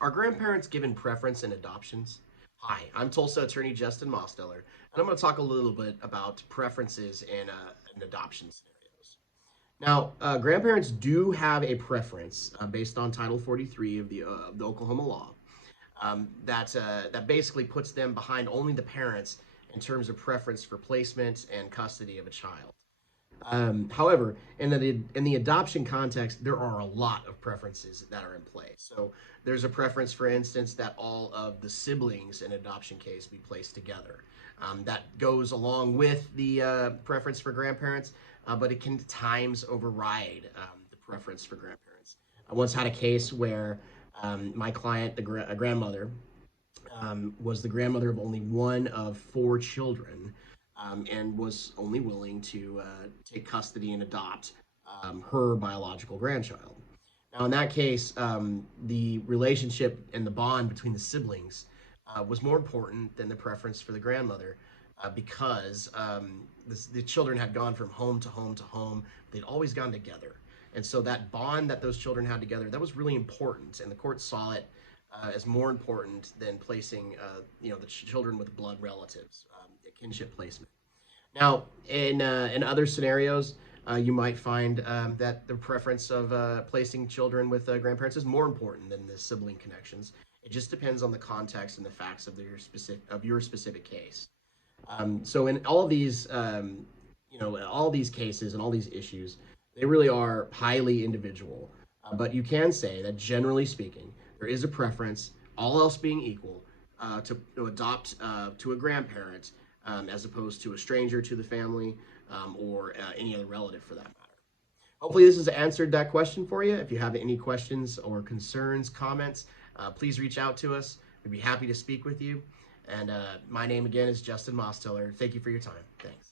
Are grandparents given preference in adoptions? Hi, I'm Tulsa attorney Justin Mosteller, and I'm going to talk a little bit about preferences in adoption scenarios. Now, grandparents do have a preference based on Title 43 of the Oklahoma law that basically puts them behind only the parents in terms of preference for placement and custody of a child. However, in the adoption context, there are a lot of preferences that are in play. So there's a preference, for instance, that all of the siblings in an adoption case be placed together. That goes along with the preference for grandparents, but it can at times override the preference for grandparents. I once had a case where my client, a grandmother, was the grandmother of only one of four children, and was only willing to take custody and adopt her biological grandchild. Now, in that case, the relationship and the bond between the siblings was more important than the preference for the grandmother, because the children had gone from home to home to home. They'd always gone together. And so that bond that those children had together, that was really important. And the court saw it as more important than placing, the children with blood relatives, kinship placement. Now, in other scenarios, you might find that the preference of placing children with grandparents is more important than the sibling connections. It just depends on the context and the facts of your specific case. So in all these cases and all these issues, they really are highly individual. But you can say that generally speaking, there is a preference, all else being equal, to adopt to a grandparent as opposed to a stranger to the family, or any other relative for that matter. Hopefully, this has answered that question for you. If you have any questions or concerns, comments, please reach out to us. We'd be happy to speak with you. And my name again is Justin Mosteller. Thank you for your time. Thanks.